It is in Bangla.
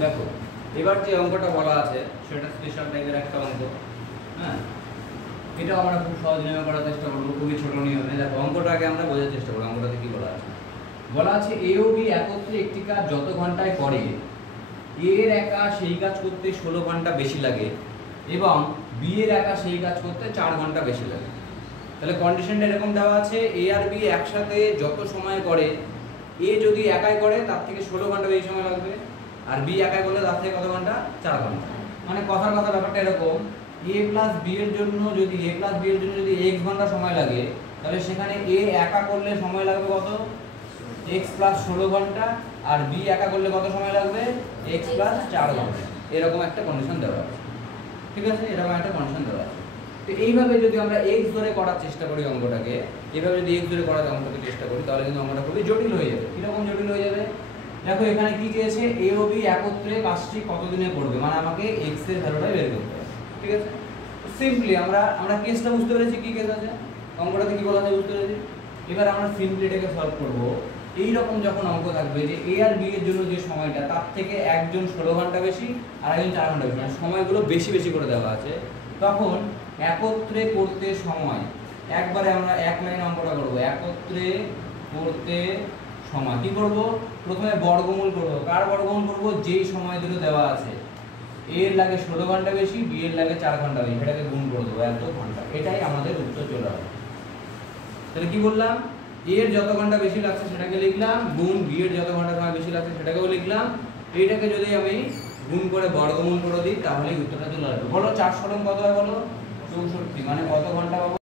দেখো এবার যে অঙ্কটা বলা আছে সেটা স্পেশাল টাইপের একটা অঙ্ক। হ্যাঁ, এটাও আমরা খুব সহজ নিয়মে করার চেষ্টা করবো, খুবই ছোট নিয়মে। দেখো অঙ্কটা আগে আমরা বোঝার চেষ্টা করবো অঙ্কটাতে কি বলা আছে। বলা আছে এ ও বি একত্রে একটি কাজ যত ঘন্টায় করে এর একা সেই কাজ করতে 16 ঘন্টা বেশি লাগে এবং বি এর একা সেই কাজ করতে 4 ঘন্টা বেশি লাগে। তাহলে কন্ডিশনটা এরকম দেওয়া আছে, এ আর বি একসাথে যত সময় করে, এ যদি একাই করে তার থেকে 16 ঘন্টা বেশি সময় লাগবে, আর বি একাই করলে তার থেকে কত ঘন্টা? 4 ঘন্টা। মানে কথার কথা ব্যাপারটা এরকম, এ প্লাস বি এর জন্য যদি x ঘন্টা সময় লাগে, তাহলে সেখানে এ একা করলে সময় লাগবে কত? x প্লাস 16 ঘন্টা, আর বি একা করলে কত সময় লাগবে? x প্লাস 4 ঘন্টা। এরকম একটা কন্ডিশন দেওয়া আছে, ঠিক আছে? এরকম একটা কন্ডিশন দেওয়া আছে। তো এইভাবে যদি আমরা x ধরে করার চেষ্টা করি অঙ্কটাকে, এইভাবে যদি x ধরে করার অঙ্কটাকে চেষ্টা করি, তাহলে কিন্তু অঙ্কটা খুবই জটিল হয়ে যাবে। কীরকম জটিল হয়ে যাবে? দেখো এখানে কি চেয়েছে, এ ও বি একত্রে কাজটি কতদিনে করবে, মানে আমাকে x এর ভ্যালুটা বের করতে হবে, ঠিক আছে? সিম্পলি আমরা কেসটা বুঝতে পেরেছি, কি কেস আছে অঙ্কটাতে, কি বলা আছে বুঝতে পেরেছি। এবার আমরা সিম্পলি এটাকে সলভ করব। এইরকম যখন অঙ্ক থাকবে যে এ আর বি এর জন্য যে সময়টা, তার থেকে একজন 16 ঘন্টা বেশি আর একজন 4 ঘন্টা বেশি, মানে সময়গুলো বেশি বেশি করে দেওয়া আছে, তখন একত্রে করতে সময়, একবারে আমরা এক লাইন অঙ্কটা করবো। একত্রে করতে সময় কি করব? প্রথমে বর্গমূল করব। কার বর্গমূল করব? যেই সময় দুটো দেওয়া আছে, এর লাগে 16 ঘন্টা বেশি, বি এর লাগে 4 ঘন্টা বেশি, সেটাকে গুণ করে দেবো এত ঘন্টা। এটাই আমাদের উত্তর চলে আসবে। তাহলে কি বললাম, এর যত ঘন্টা বেশি লাগছে সেটাকে লিখলাম, গুণ বি এর যত ঘন্টা সময় বেশি লাগছে সেটাকেও লিখলাম। এইটাকে যদি আমি গুণ করে বর্গমূল করে দিই তাহলে উত্তরটা চলে আসবে। বলো 4 সরম কত হয় বলো? 64, মানে কত ঘন্টা পাবো?